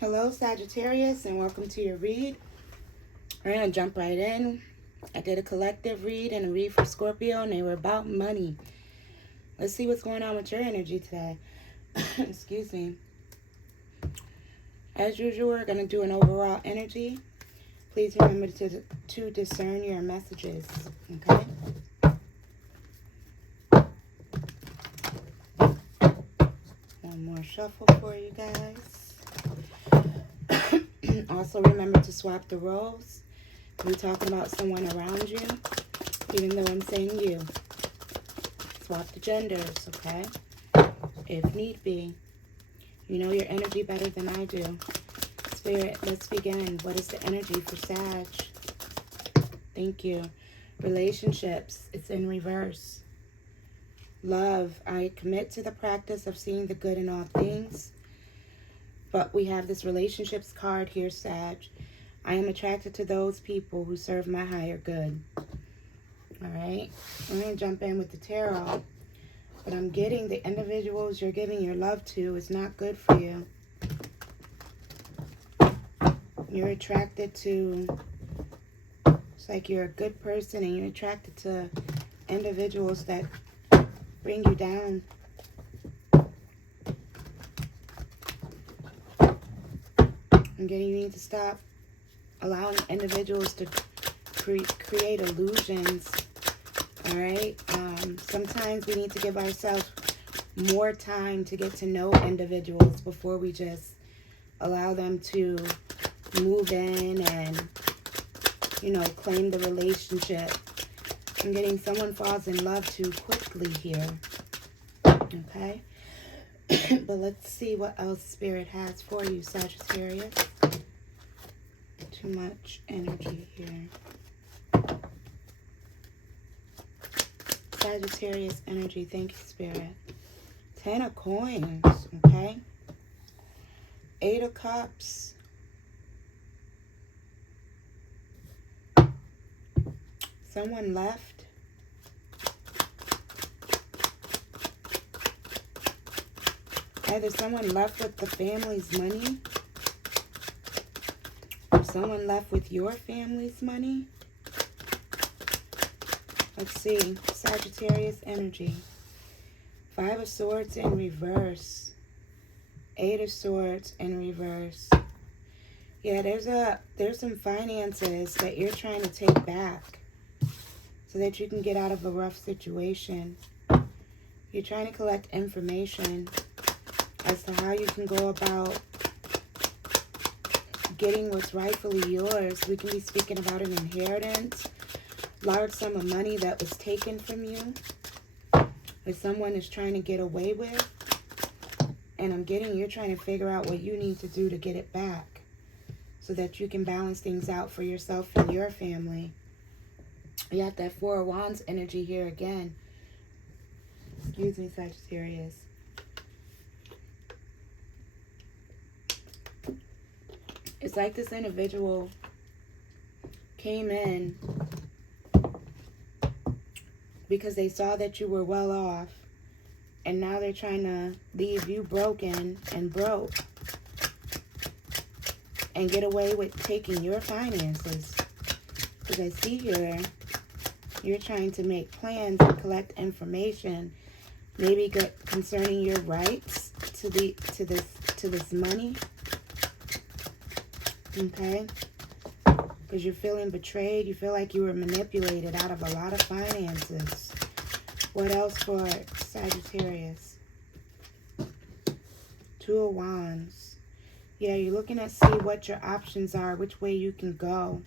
Hello, Sagittarius, and welcome to your read. We're going to jump right in. I did a collective read and a read for Scorpio, and they were about money. Let's see what's going on with your energy today. Excuse me. As usual, we're going to do an overall energy. Please remember to discern your messages, okay? One more shuffle for you guys. Also, remember to swap the roles. We're talking about someone around you, even though I'm saying you. Swap the genders, okay? If need be. You know your energy better than I do. Spirit, let's begin. What is the energy for Sag? Thank you. Relationships, it's in reverse. Love, I commit to the practice of seeing the good in all things. But we have this relationships card here, Sag. I am attracted to those people who serve my higher good. All right. I'm going to jump in with the tarot. But I'm getting the individuals you're giving your love to is not good for you. You're attracted to, it's like you're a good person and you're attracted to individuals that bring you down. I'm getting you need to stop allowing individuals to create illusions. All right. Sometimes we need to give ourselves more time to get to know individuals before we just allow them to move in and, you know, claim the relationship. I'm getting someone falls in love too quickly here. Okay. But let's see what else Spirit has for you, Sagittarius. Too much energy here. Sagittarius energy. Thank you, Spirit. 10 of coins. Okay. 8 of cups. Someone left. Either someone left with the family's money, or someone left with your family's money. Let's see. Sagittarius energy. 5 of Swords in reverse. 8 of Swords in reverse. Yeah, there's some finances that you're trying to take back so that you can get out of a rough situation. You're trying to collect information as to how you can go about getting what's rightfully yours. We can be speaking about an inheritance, large sum of money that was taken from you, that someone is trying to get away with. And I'm getting you're trying to figure out what you need to do to get it back so that you can balance things out for yourself and your family. You have that 4 of Wands energy here again. Excuse me, Sagittarius. It's like this individual came in because they saw that you were well off, and now they're trying to leave you broken and broke and get away with taking your finances. Because I see here, you're trying to make plans and collect information, maybe concerning your rights to this money. Okay? Because you're feeling betrayed. You feel like you were manipulated out of a lot of finances. What else for Sagittarius? 2 of Wands. Yeah, you're looking to see what your options are, which way you can go.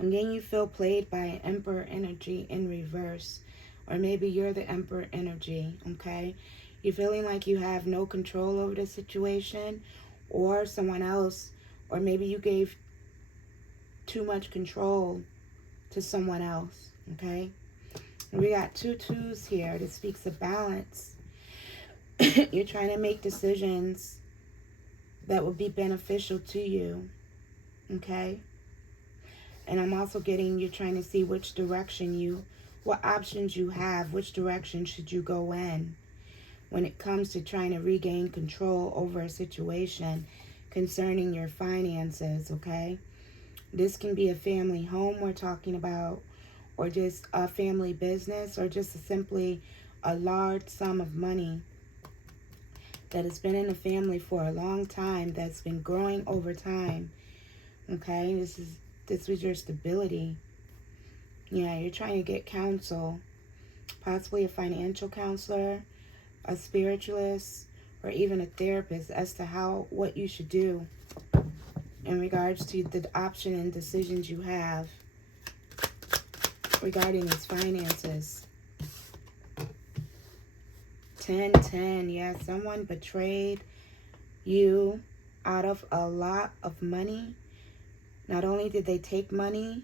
I'm getting you feel played by an Emperor energy in reverse. Or maybe you're the Emperor energy, okay? You're feeling like you have no control over the situation, or someone else, or maybe you gave too much control to someone else, okay? And we got 2 twos here. This speaks of balance. You're trying to make decisions that would be beneficial to you, okay? And I'm also getting you're trying to see which direction what options you have, which direction should you go in when it comes to trying to regain control over a situation concerning your finances, okay? This can be a family home we're talking about, or just a family business, or just simply a large sum of money that has been in the family for a long time, that's been growing over time, okay? This was your stability. Yeah, you're trying to get counsel, possibly a financial counselor, a spiritualist, or even a therapist as to what you should do in regards to the option and decisions you have regarding these finances. 10-10, yeah, someone betrayed you out of a lot of money. Not only did they take money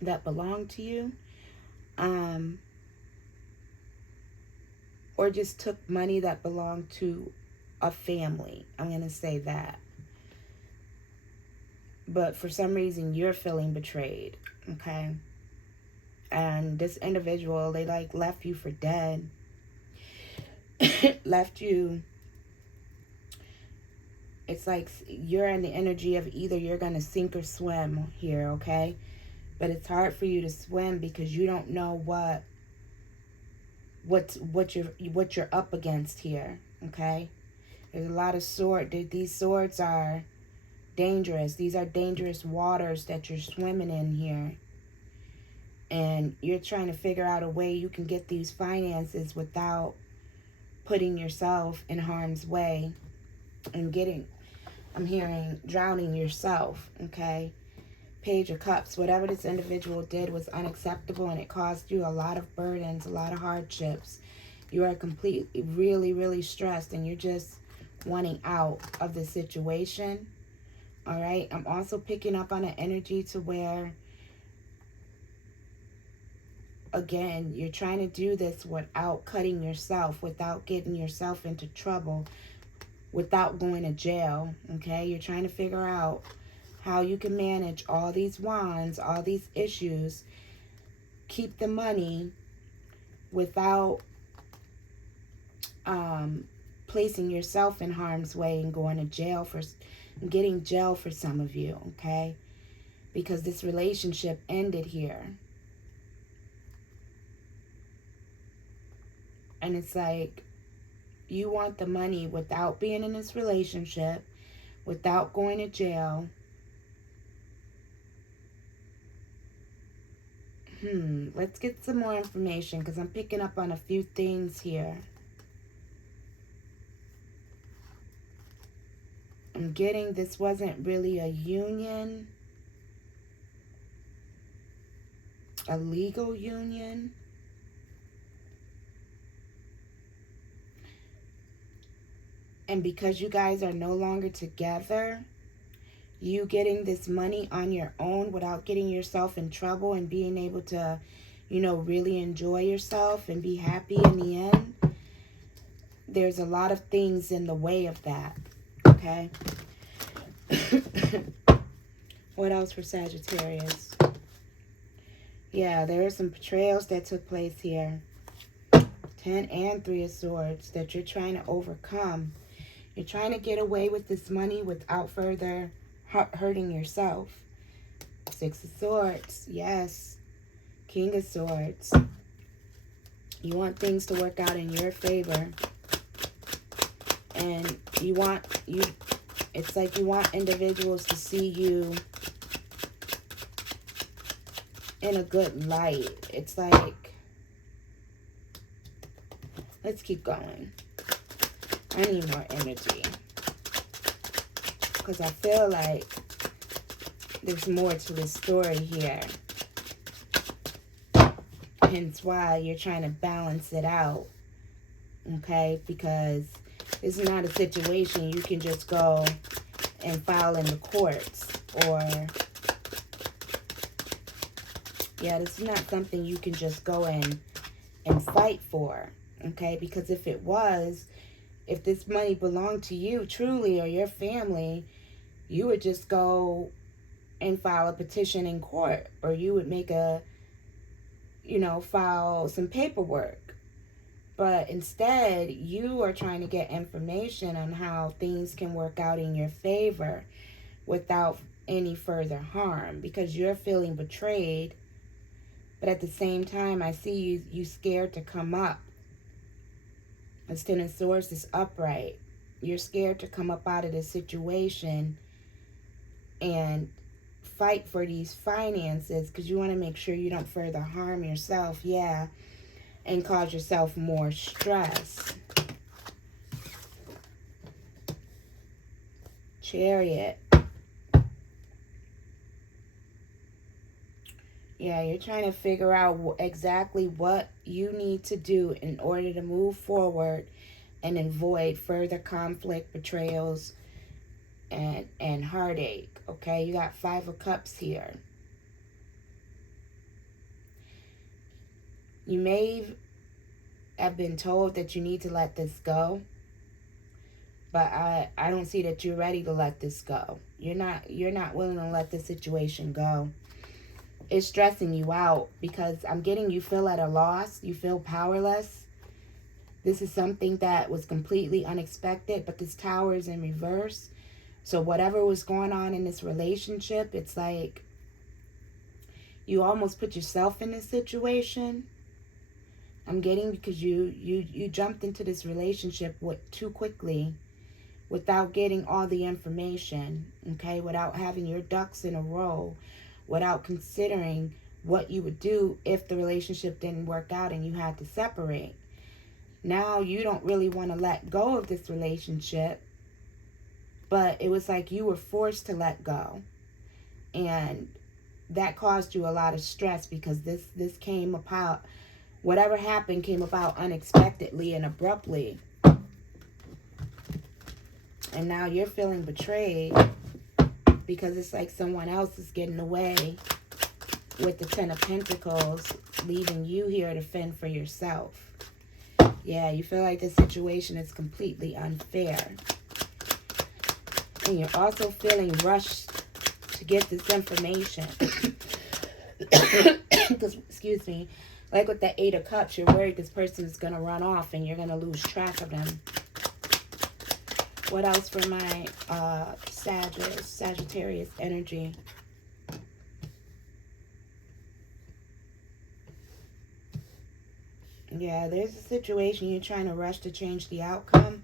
that belonged to you, or just took money that belonged to a family. I'm going to say that. But for some reason, you're feeling betrayed, okay? And this individual, they like left you for dead. Left you. It's like you're in the energy of either you're going to sink or swim here, okay? But it's hard for you to swim because you don't know what you're up against here, okay? There's a lot of these swords are dangerous. These are dangerous waters that you're swimming in here. And you're trying to figure out a way you can get these finances without putting yourself in harm's way and I'm hearing drowning yourself, okay? Page of Cups, whatever this individual did was unacceptable, and it caused you a lot of burdens, a lot of hardships. You are completely, really, really stressed, and you're just wanting out of the situation. All right. I'm also picking up on an energy to where, again, you're trying to do this without cutting yourself, without getting yourself into trouble, without going to jail. Okay. You're trying to figure out how you can manage all these wands, all these issues, keep the money without placing yourself in harm's way and going to jail getting jail for some of you, okay? Because this relationship ended here. And it's like you want the money without being in this relationship, without going to jail. Let's get some more information because I'm picking up on a few things here. I'm getting this wasn't really a union, a legal union. And because you guys are no longer together, you getting this money on your own without getting yourself in trouble and being able to, really enjoy yourself and be happy in the end. There's a lot of things in the way of that, okay? What else for Sagittarius? Yeah, there are some betrayals that took place here. 10 and 3 of Swords that you're trying to overcome. You're trying to get away with this money without further hurting yourself. 6 of Swords, yes. King of Swords. You want things to work out in your favor. And it's like you want individuals to see you in a good light. It's like, let's keep going. I need more energy. Because I feel like there's more to this story here. Hence why you're trying to balance it out. Okay? Because this is not a situation you can just go and file in the courts. Or, yeah, this is not something you can just go and fight for. Okay? Because if this money belonged to you truly or your family, you would just go and file a petition in court, or you would make file some paperwork. But instead, you are trying to get information on how things can work out in your favor without any further harm, because you're feeling betrayed. But at the same time, I see you scared to come up. This Ten of Swords is upright. You're scared to come up out of this situation and fight for these finances because you want to make sure you don't further harm yourself, yeah, and cause yourself more stress. Chariot. Yeah, you're trying to figure out exactly what you need to do in order to move forward and avoid further conflict, betrayals, and heartache. Okay, you got Five of Cups here. You may have been told that you need to let this go, but I don't see that you're ready to let this go. You're not willing to let this situation go. It's stressing you out because I'm getting you feel at a loss. You feel powerless. This is something that was completely unexpected, but this Tower is in reverse. So whatever was going on in this relationship, it's like you almost put yourself in this situation. I'm getting because you jumped into this relationship too quickly without getting all the information, okay? Without having your ducks in a row, without considering what you would do if the relationship didn't work out and you had to separate. Now you don't really want to let go of this relationship, but it was like you were forced to let go. And that caused you a lot of stress because this came about, whatever happened came about unexpectedly and abruptly. And now you're feeling betrayed because it's like someone else is getting away with the Ten of Pentacles, leaving you here to fend for yourself. Yeah, you feel like this situation is completely unfair. And you're also feeling rushed to get this information. Because, excuse me, like with the Eight of Cups, you're worried this person is going to run off and you're going to lose track of them. What else for my Sagittarius energy? Yeah, there's a situation you're trying to rush to change the outcome.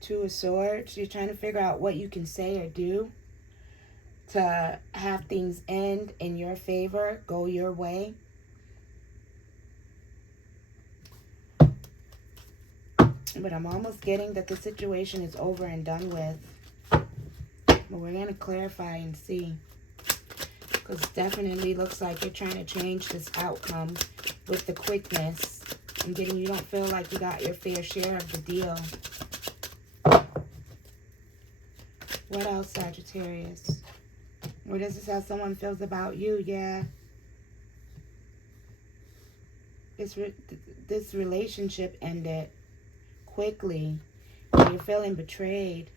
Two of Swords. You're trying to figure out what you can say or do to have things end in your favor, go your way. But I'm almost getting that the situation is over and done with. But we're going to clarify and see. Because it definitely looks like you're trying to change this outcome with the quickness. I'm getting you don't feel like you got your fair share of the deal. What else, Sagittarius? Or this is how someone feels about you, yeah. This relationship ended quickly. You're feeling betrayed.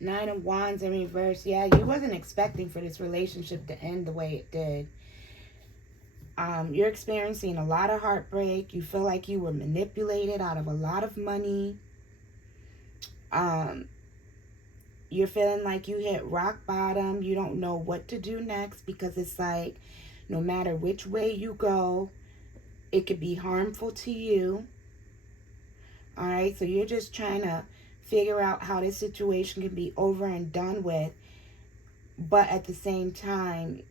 Nine of Wands in reverse. Yeah, you wasn't expecting for this relationship to end the way it did. You're experiencing a lot of heartbreak. You feel like you were manipulated out of a lot of money. You're feeling like you hit rock bottom. You don't know what to do next because it's like no matter which way you go, it could be harmful to you. All right, so you're just trying to figure out how this situation can be over and done with. But at the same time,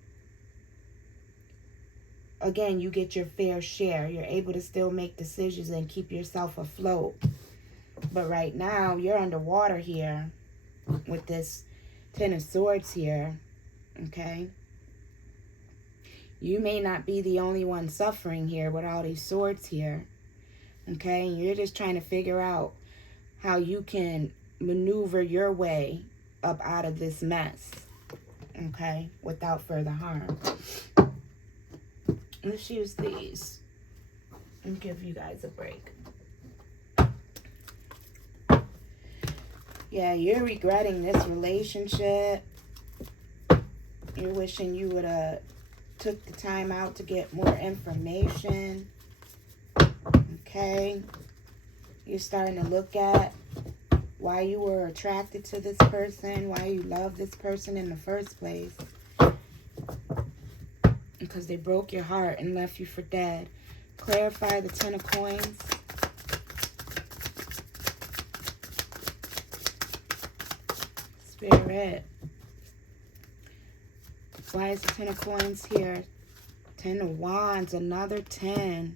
again, you get your fair share. You're able to still make decisions and keep yourself afloat. But right now, you're underwater here with this Ten of Swords here, okay? You may not be the only one suffering here with all these swords here, okay? You're just trying to figure out how you can maneuver your way up out of this mess, okay, without further harm. Let's use these and give you guys a break. Yeah, you're regretting this relationship. You're wishing you would have took the time out to get more information. Okay. You're starting to look at why you were attracted to this person, why you love this person in the first place. Because they broke your heart and left you for dead. Clarify the Ten of Coins. Spirit. Why is the Ten of Coins here? 10 of Wands, another 10.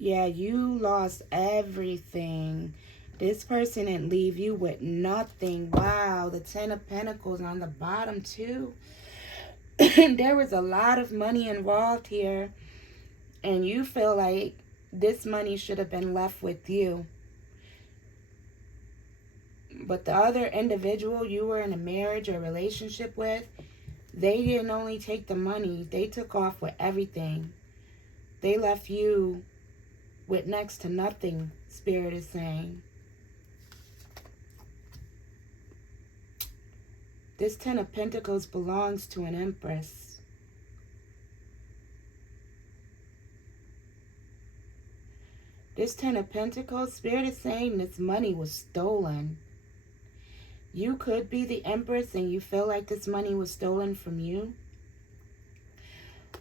Yeah, you lost everything. This person didn't leave you with nothing. Wow, the 10 of Pentacles on the bottom too. There was a lot of money involved here. And you feel like this money should have been left with you. But the other individual you were in a marriage or relationship with, they didn't only take the money. They took off with everything. They left you with next to nothing, Spirit is saying. This 10 of Pentacles belongs to an Empress. This 10 of Pentacles, Spirit is saying this money was stolen. You could be the Empress and you feel like this money was stolen from you.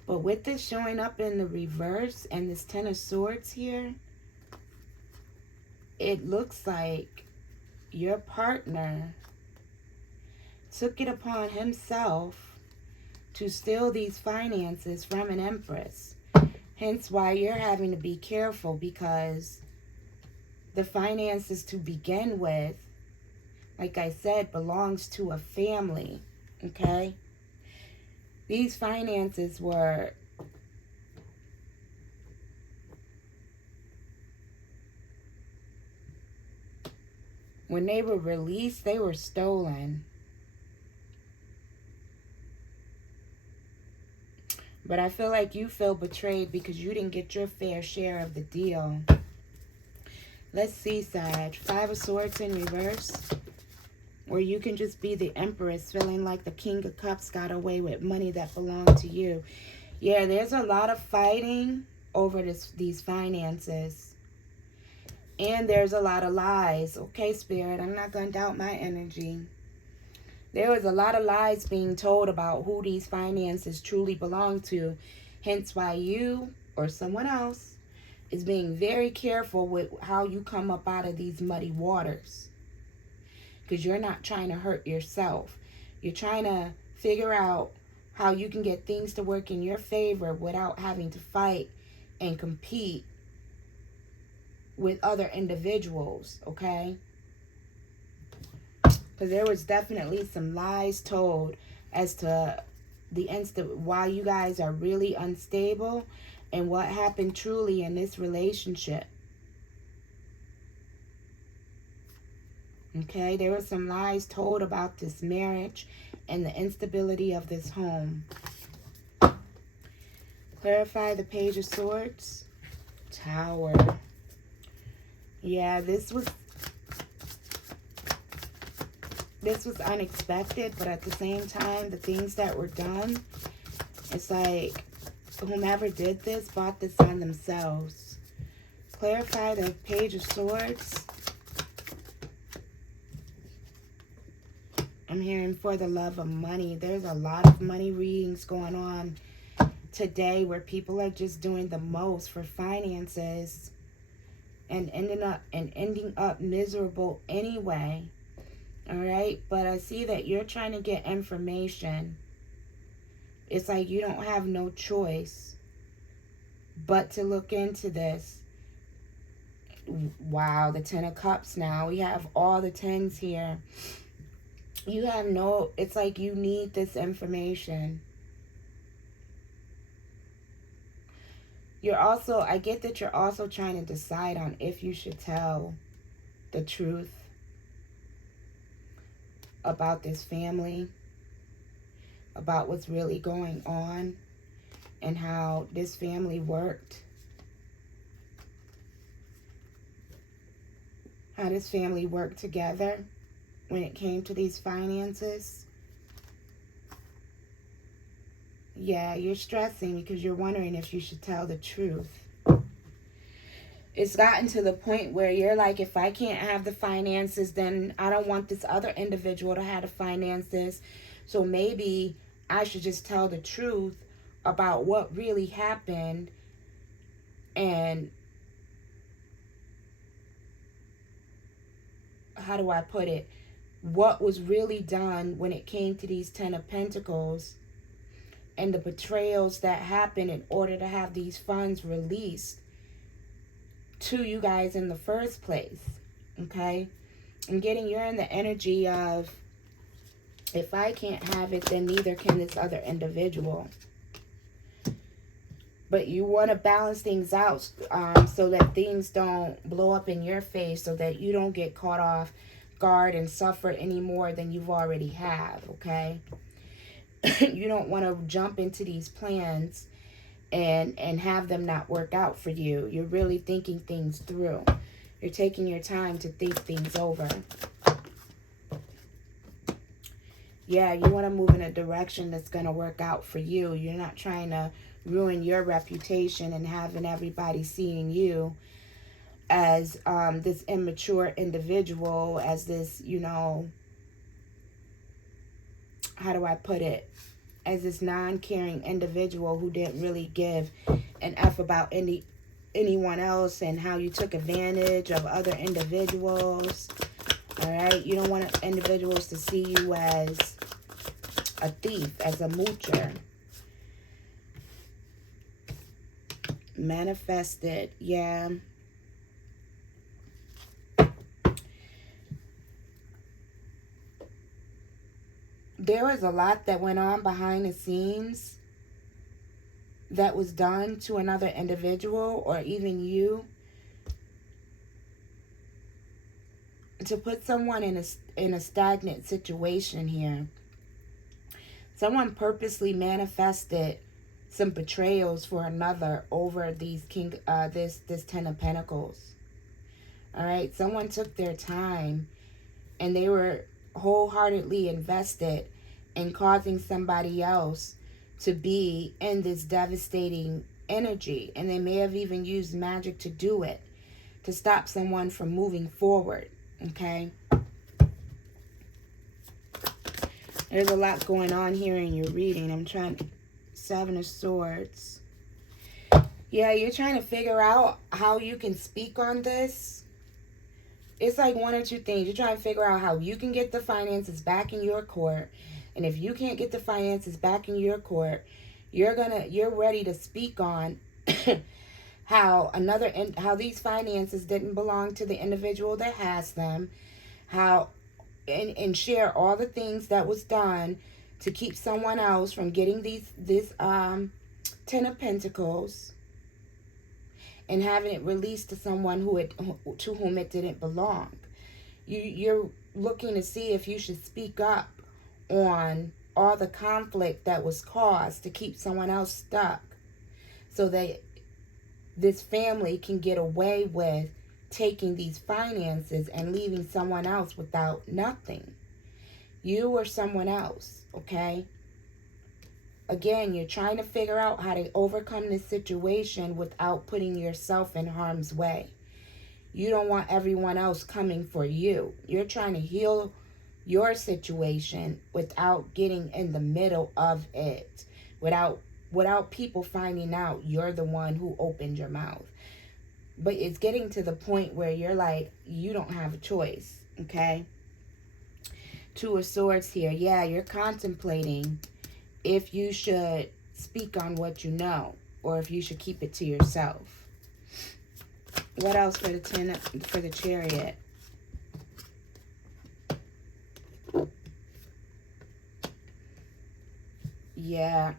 But with this showing up in the reverse and this 10 of Swords here, it looks like your partner took it upon himself to steal these finances from an Empress. Hence why you're having to be careful, because the finances to begin with, like I said, belongs to a family, okay? These finances were when they were released, they were stolen. But I feel like you feel betrayed because you didn't get your fair share of the deal. Let's see, Sag. 5 of Swords in reverse. Or you can just be the Empress feeling like the King of Cups got away with money that belonged to you. Yeah, there's a lot of fighting over these finances. And there's a lot of lies. Okay, Spirit, I'm not going to doubt my energy. There was a lot of lies being told about who these finances truly belong to. Hence why you or someone else is being very careful with how you come up out of these muddy waters. Because you're not trying to hurt yourself. You're trying to figure out how you can get things to work in your favor without having to fight and compete with other individuals, okay? Because there was definitely some lies told as to why you guys are really unstable and what happened truly in this relationship. Okay, there were some lies told about this marriage and the instability of this home. Clarify the Page of Swords. Tower. Yeah, this was unexpected, but at the same time, the things that were done, it's like whomever did this bought this on themselves. Clarify the Page of Swords. I'm hearing for the love of money. There's a lot of money readings going on today where people are just doing the most for finances and ending up miserable anyway. All right, but I see that you're trying to get information. It's like you don't have no choice but to look into this. Wow, the 10 of Cups now. We have all the 10s here. You have no, it's like you need this information. You're also, I get that you're also trying to decide on if you should tell the truth about this family, about what's really going on, and how this family worked. How this family worked together when it came to these finances. Yeah, you're stressing because you're wondering if you should tell the truth. It's gotten to the point where you're like, if I can't have the finances, then I don't want this other individual to have the finances. So maybe I should just tell the truth about what really happened, and how do I put it? What was really done when it came to these 10 of Pentacles and the betrayals that happened in order to have these funds released to you guys in the first place. Okay? I'm getting you're in the energy of, if I can't have it, then neither can this other individual. But you want to balance things out so that things don't blow up in your face, so that you don't get caught off guard and suffer any more than you've already have, okay? You don't want to jump into these plans and have them not work out for you. You're really thinking things through. You're taking your time to think things over. Yeah, you want to move in a direction that's going to work out for you. You're not trying to ruin your reputation and having everybody seeing you as this immature individual, as this, you know, how do I put it? As this non-caring individual who didn't really give an F about anyone else, and how you took advantage of other individuals. All right? You don't want individuals to see you as a thief, as a moocher. Manifested, yeah. There was a lot that went on behind the scenes that was done to another individual, or even you, to put someone in a stagnant situation here. Someone purposely manifested some betrayals for another over these this 10 of Pentacles. All right, someone took their time and they were wholeheartedly invested in causing somebody else to be in this devastating energy, and they may have even used magic to do it, to stop someone from moving forward. Okay, there's a lot going on here in your reading. I'm trying to, 7 of Swords. Yeah, you're trying to figure out how you can speak on this. It's like one or two things. You're trying to figure out how you can get the finances back in your court. And if you can't get the finances back in your court, you're ready to speak on how these finances didn't belong to the individual that has them, how and share all the things that was done to keep someone else from getting this 10 of Pentacles, and having it released to someone to whom it didn't belong. You're looking to see if you should speak up on all the conflict that was caused to keep someone else stuck, so that this family can get away with taking these finances and leaving someone else without nothing. You or someone else, okay? Again, you're trying to figure out how to overcome this situation without putting yourself in harm's way. You don't want everyone else coming for you. You're trying to heal your situation without getting in the middle of it, without people finding out you're the one who opened your mouth. But it's getting to the point where you're like, you don't have a choice, okay? 2 of Swords here. Yeah, you're contemplating if you should speak on what you know, or if you should keep it to yourself. What else for the Chariot? Yeah.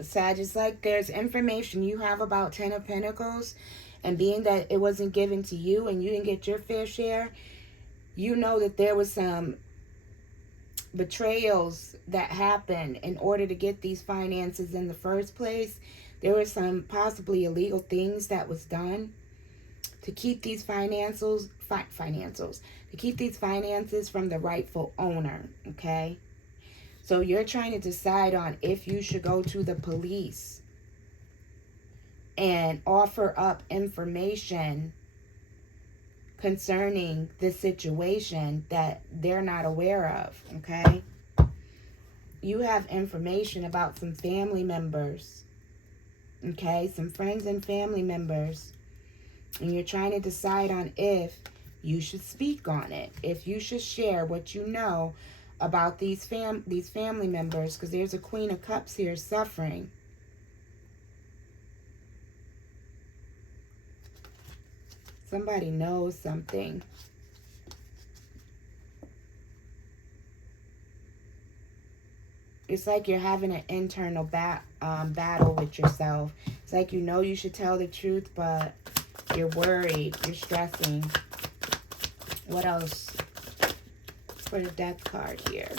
Sag, it's like there's information you have about 10 of Pentacles, and being that it wasn't given to you and you didn't get your fair share, you know that there was some betrayals that happened in order to get these finances in the first place. There were some possibly illegal things that was done to keep these financials to keep these finances from the rightful owner, okay? So you're trying to decide on if you should go to the police and offer up information concerning the situation that they're not aware of, okay? You have information about some family members, okay? Some friends and family members. And you're trying to decide on if you should speak on it, if you should share what you know about these family members, because there's a Queen of Cups here suffering. Somebody knows something. It's like you're having an internal battle with yourself. It's like you know you should tell the truth, but you're worried, you're stressing. What else for the death card here?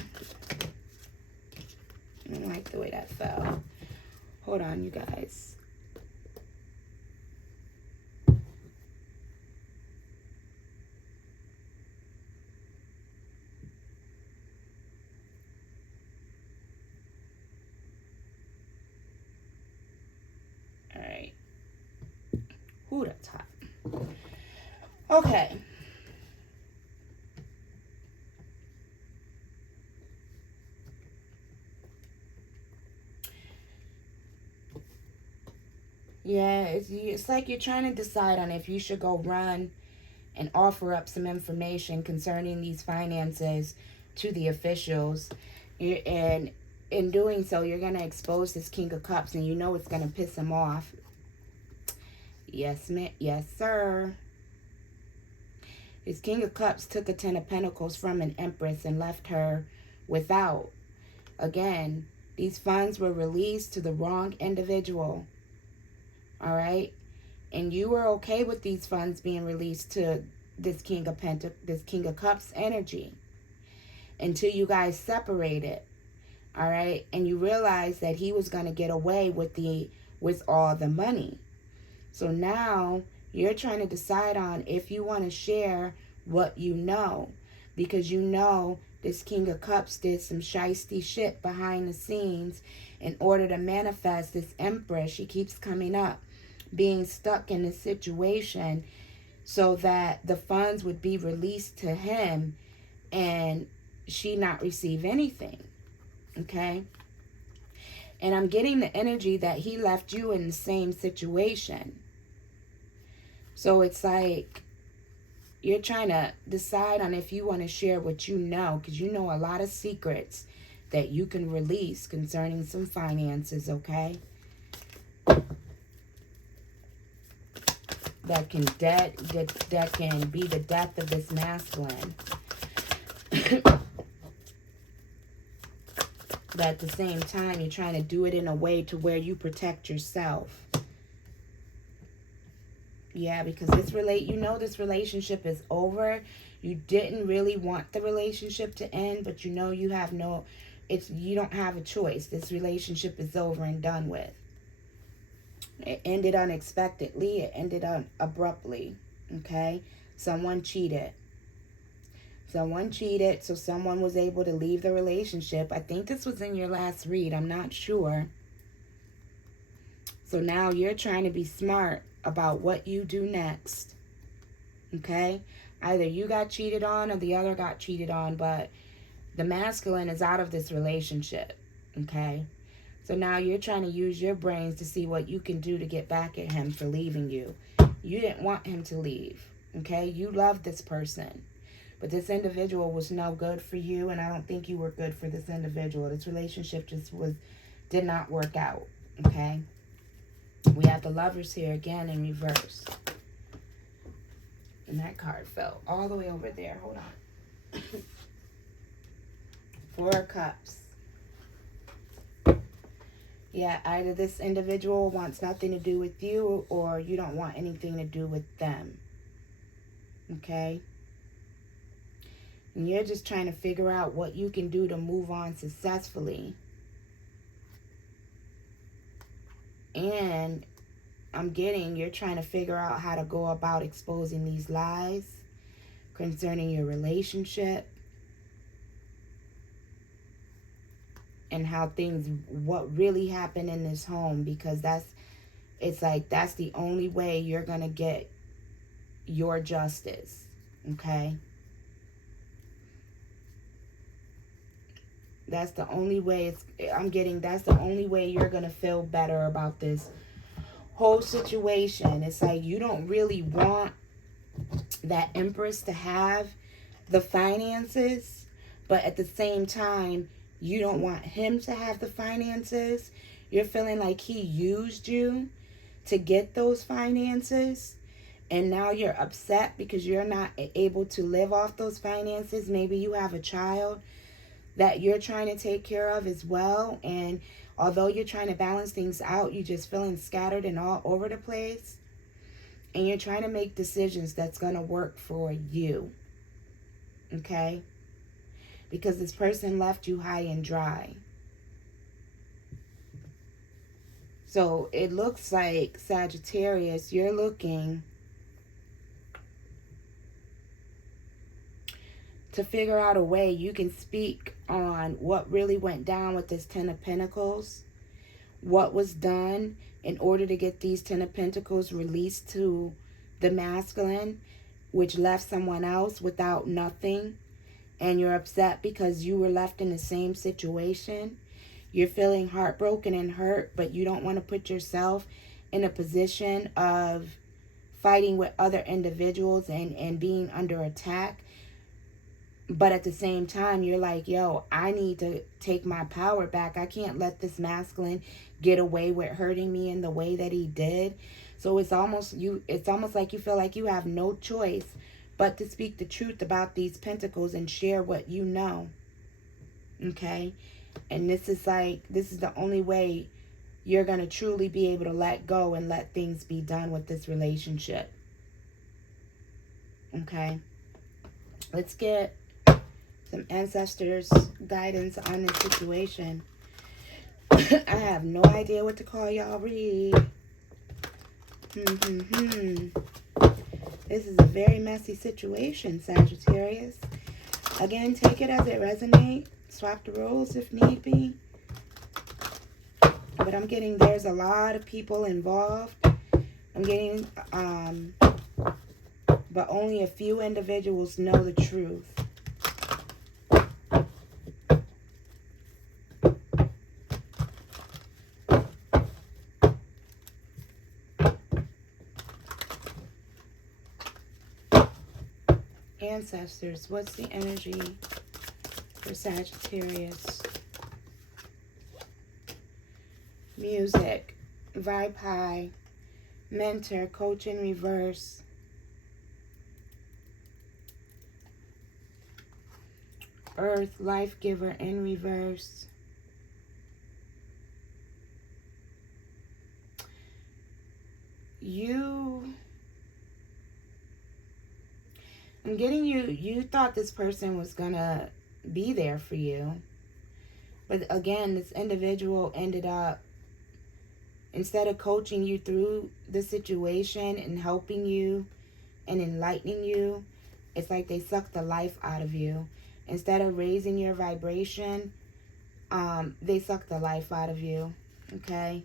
I don't like the way that fell. Hold on, you guys. All right. Who the top? Okay. Yeah, it's like you're trying to decide on if you should go run and offer up some information concerning these finances to the officials. And in doing so, you're going to expose this King of Cups, and you know it's going to piss him off. Yes, ma'am. Yes, sir. His King of Cups took a 10 of Pentacles from an Empress and left her without. Again, these funds were released to the wrong individual. All right, and you were okay with these funds being released to this King of Cups energy until you guys separated. All right, and you realized that he was going to get away with all the money. So now you're trying to decide on if you want to share what you know, because you know this King of Cups did some shiesty shit behind the scenes in order to manifest this Empress. She keeps coming up, being stuck in this situation so that the funds would be released to him and she not receive anything. Okay? And I'm getting the energy that he left you in the same situation. So it's like you're trying to decide on if you want to share what you know, because you know a lot of secrets that you can release concerning some finances, okay? That can be the death of this masculine. But at the same time, you're trying to do it in a way to where you protect yourself. Yeah, because this relationship is over. You didn't really want the relationship to end, but you know you don't have a choice. This relationship is over and done with. It ended unexpectedly. It ended abruptly. Okay? Someone cheated. So someone was able to leave the relationship. I think this was in your last read. I'm not sure. So now you're trying to be smart about what you do next. Okay? Either you got cheated on or the other got cheated on, but the masculine is out of this relationship. Okay? So now you're trying to use your brains to see what you can do to get back at him for leaving you. You didn't want him to leave. Okay? You loved this person. But this individual was no good for you, and I don't think you were good for this individual. This relationship did not work out. Okay? We have the Lovers here again in reverse. And that card fell all the way over there. Hold on. 4 of Cups. Yeah, either this individual wants nothing to do with you or you don't want anything to do with them. Okay? And you're just trying to figure out what you can do to move on successfully. And you're trying to figure out how to go about exposing these lies concerning your relationship. and how things, what really happened in this home, because it's like that's the only way you're going to get your justice. Okay? That's the only way that's the only way you're going to feel better about this whole situation. It's like you don't really want that Empress to have the finances, but at the same time, you don't want him to have the finances. You're feeling like he used you to get those finances, and now you're upset because you're not able to live off those finances. Maybe you have a child that you're trying to take care of as well, and although you're trying to balance things out, you're just feeling scattered and all over the place, and you're trying to make decisions that's going to work for you. Okay? Because this person left you high and dry. So it looks like, Sagittarius, you're looking to figure out a way you can speak on what really went down with this Ten of Pentacles. What was done in order to get these Ten of Pentacles released to the masculine, which left someone else without nothing. And you're upset because you were left in the same situation. You're feeling heartbroken and hurt, but you don't want to put yourself in a position of fighting with other individuals and being under attack. But at the same time, you're like, yo, I need to take my power back. I can't let this masculine get away with hurting me in the way that he did. So it's almost like you feel like you have no choice but to speak the truth about these pentacles and share what you know. Okay? And this is the only way you're going to truly be able to let go and let things be done with this relationship. Okay? Let's get some ancestors' guidance on this situation. I have no idea what to call y'all read. This is a very messy situation, Sagittarius. Again, take it as it resonates. Swap the roles if need be. But I'm getting there's a lot of people involved. I'm getting, but only a few individuals know the truth. Ancestors, what's the energy for Sagittarius? Music, vibe high, mentor, coach in reverse. Earth, life giver in reverse. I'm getting you thought this person was gonna be there for you. But again, this individual ended up, instead of coaching you through the situation and helping you and enlightening you, it's like they sucked the life out of you. Instead of raising your vibration, they sucked the life out of you. Okay?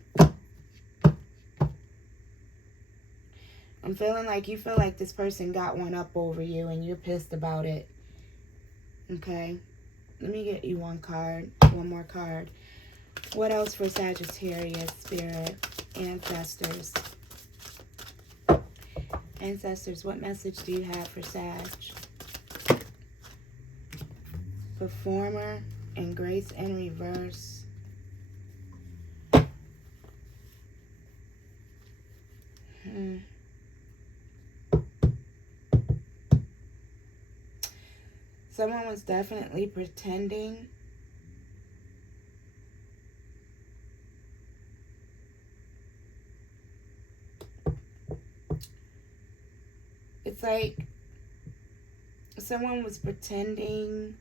I'm feeling like you feel like this person got one up over you and you're pissed about it. Okay? Let me get you one more card. What else for Sagittarius, Spirit, Ancestors? Ancestors, what message do you have for Sag? Performer and Grace in reverse. Someone was definitely pretending. It's like someone was pretending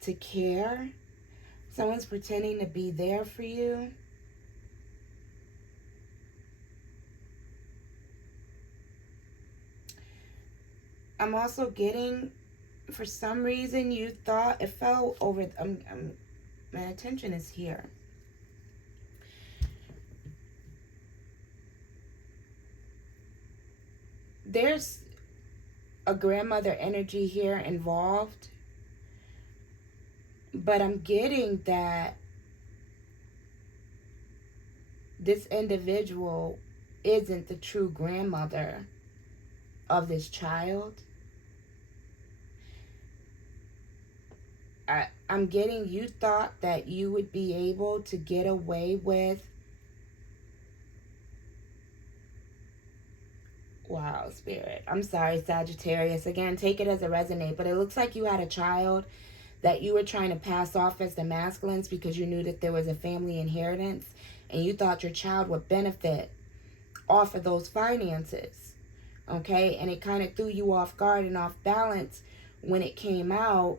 to care. Someone's pretending to be there for you. I'm also getting, for some reason, you thought it fell over. My attention is here. There's a grandmother energy here involved, but I'm getting that this individual isn't the true grandmother of this child. I'm getting you thought that you would be able to get away with. Wow, Spirit. I'm sorry, Sagittarius. Again, take it as a resonate, but it looks like you had a child that you were trying to pass off as the masculines because you knew that there was a family inheritance and you thought your child would benefit off of those finances. Okay? And it kind of threw you off guard and off balance when it came out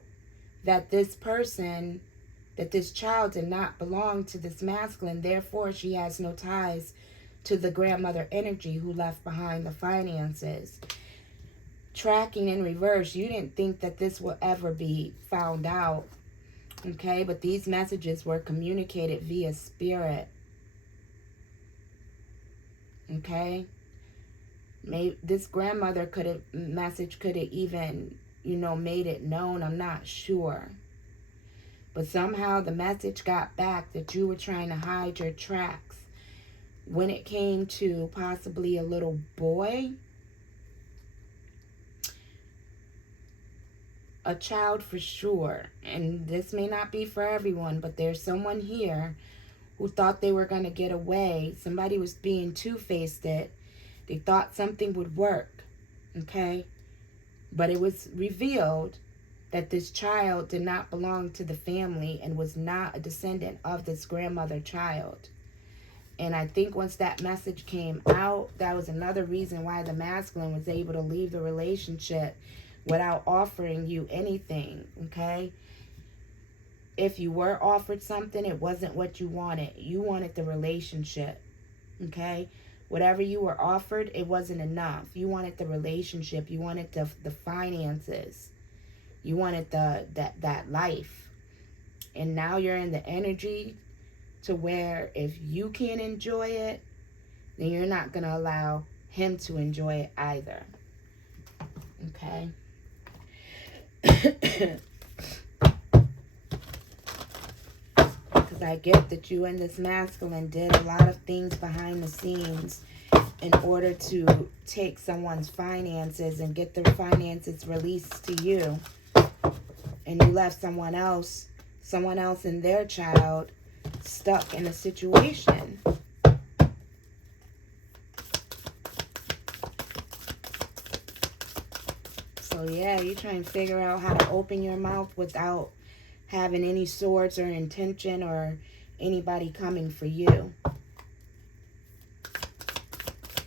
that this person, that this child did not belong to this masculine. Therefore, she has no ties to the grandmother energy who left behind the finances. Tracking in reverse, you didn't think that this will ever be found out. Okay, but these messages were communicated via spirit. Okay, maybe this grandmother message could have even, made it known. I'm not sure. But somehow the message got back that you were trying to hide your tracks when it came to possibly a little boy, a child for sure. And this may not be for everyone, but there's someone here who thought they were going to get away. Somebody was being two-faced it. They thought something would work, okay? But it was revealed that this child did not belong to the family and was not a descendant of this grandmother child. And I think once that message came out, that was another reason why the masculine was able to leave the relationship without offering you anything, okay? If you were offered something, it wasn't what you wanted. You wanted the relationship, okay? Whatever you were offered, it wasn't enough. You wanted the relationship. You wanted the finances. You wanted that life. And now you're in the energy to where if you can't enjoy it, then you're not going to allow him to enjoy it either. Okay? Because I get that you and this masculine did a lot of things behind the scenes in order to take someone's finances and get their finances released to you. And you left someone else and their child stuck in a situation. So yeah, you're trying to figure out how to open your mouth without having any swords or intention or anybody coming for you.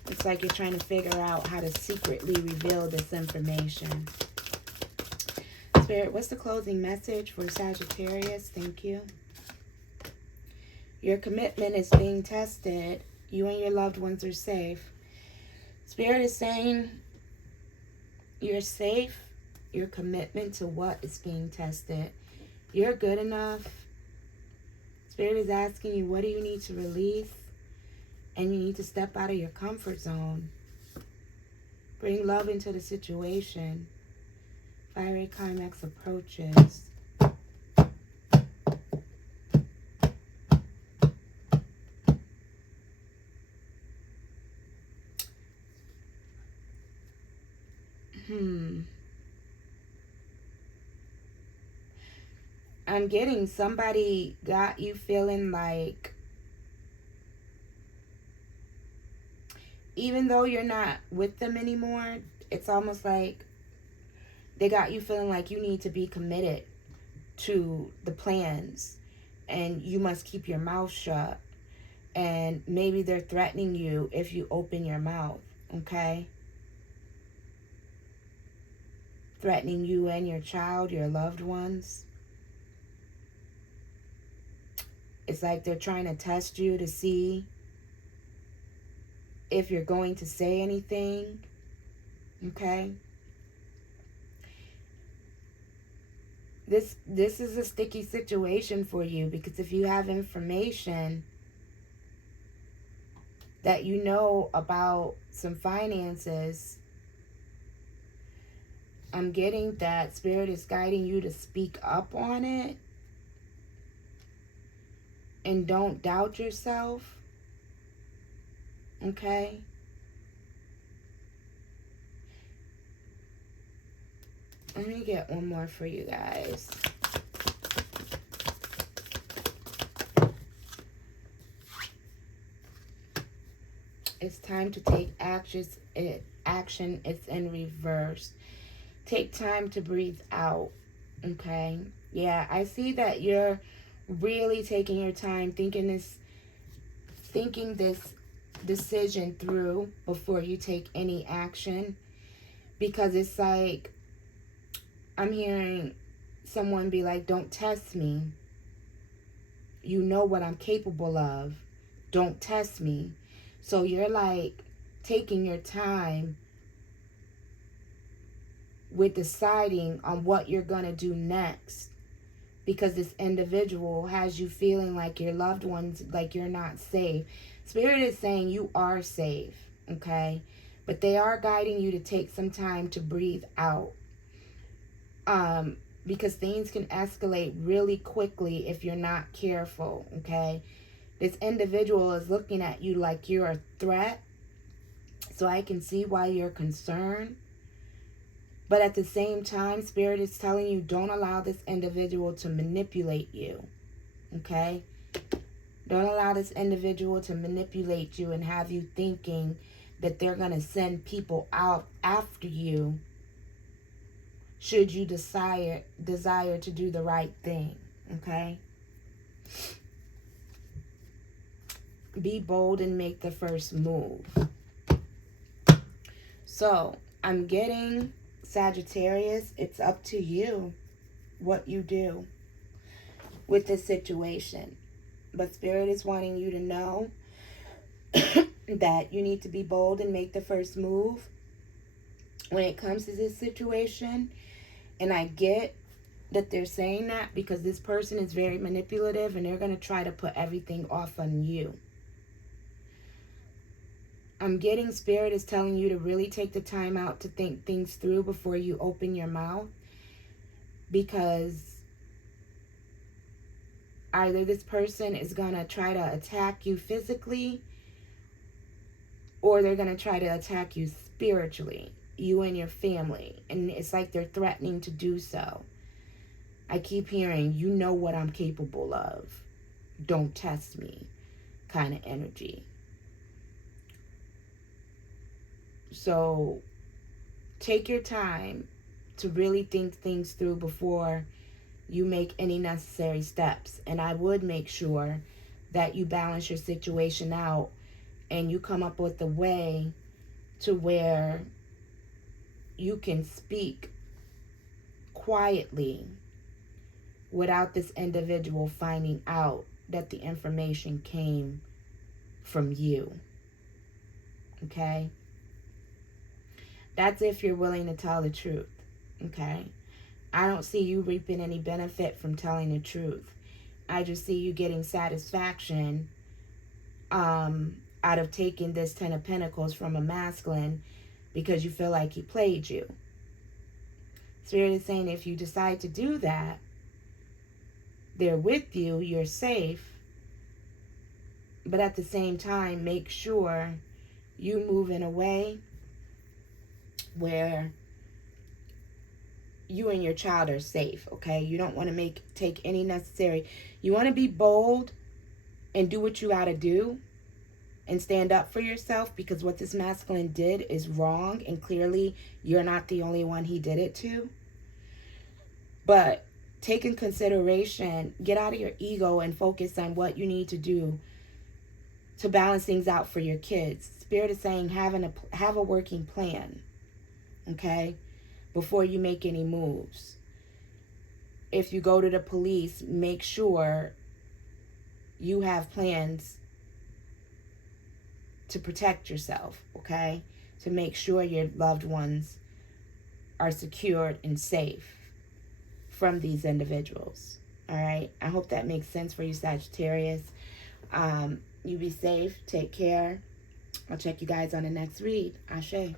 It's like you're trying to figure out how to secretly reveal this information. Spirit, what's the closing message for Sagittarius? Thank you. Your commitment is being tested. You and your loved ones are safe. Spirit is saying you're safe. Your commitment to what is being tested. You're good enough. Spirit is asking you, what do you need to release? And you need to step out of your comfort zone. Bring love into the situation. Fiery climax approaches. I'm getting somebody got you feeling like even though you're not with them anymore, it's almost like they got you feeling like you need to be committed to the plans and you must keep your mouth shut. And maybe they're threatening you if you open your mouth, okay? Threatening you and your child, your loved ones. It's like they're trying to test you to see if you're going to say anything, okay? this is a sticky situation for you, because if you have information that you know about some finances, I'm getting that Spirit is guiding you to speak up on it. And don't doubt yourself. Okay? Let me get one more for you guys. It's time to take action. It's in reverse. Take time to breathe out. Okay? Yeah, I see that you're really taking your time thinking this decision through before you take any action, because it's like I'm hearing someone be like, don't test me. You know what I'm capable of. Don't test me. So you're like taking your time with deciding on what you're going to do next, because this individual has you feeling like your loved ones, like you're not safe. Spirit is saying you are safe, okay? But they are guiding you to take some time to breathe out. Because things can escalate really quickly if you're not careful, okay? This individual is looking at you like you're a threat, so I can see why you're concerned. But at the same time, Spirit is telling you, don't allow this individual to manipulate you, okay? Don't allow this individual to manipulate you and have you thinking that they're going to send people out after you should you desire to do the right thing, okay? Be bold and make the first move. So, I'm getting Sagittarius, it's up to you what you do with this situation. But Spirit is wanting you to know that you need to be bold and make the first move when it comes to this situation. And I get that they're saying that because this person is very manipulative and they're going to try to put everything off on you. I'm getting Spirit is telling you to really take the time out to think things through before you open your mouth, because either this person is going to try to attack you physically, or they're going to try to attack you spiritually, you and your family. And it's like they're threatening to do so. I keep hearing, you know what I'm capable of. Don't test me kind of energy. So take your time to really think things through before you make any necessary steps. And I would make sure that you balance your situation out and you come up with a way to where you can speak quietly without this individual finding out that the information came from you. Okay? That's if you're willing to tell the truth. Okay? I don't see you reaping any benefit from telling the truth. I just see you getting satisfaction out of taking this Ten of Pentacles from a masculine because you feel like he played you. Spirit is saying if you decide to do that, they're with you, you're safe. But at the same time, make sure you move in a way where you and your child are safe, okay? You don't want to take any necessary. You want to be bold and do what you got to do and stand up for yourself, because what this masculine did is wrong, and clearly you're not the only one he did it to. But take in consideration, get out of your ego and focus on what you need to do to balance things out for your kids. Spirit is saying have a working plan, okay, before you make any moves. If you go to the police, make sure you have plans to protect yourself, okay, to make sure your loved ones are secured and safe. from these individuals. All right. I hope that makes sense for you, Sagittarius. You be safe. Take care. I'll check you guys on the next read. Ashe.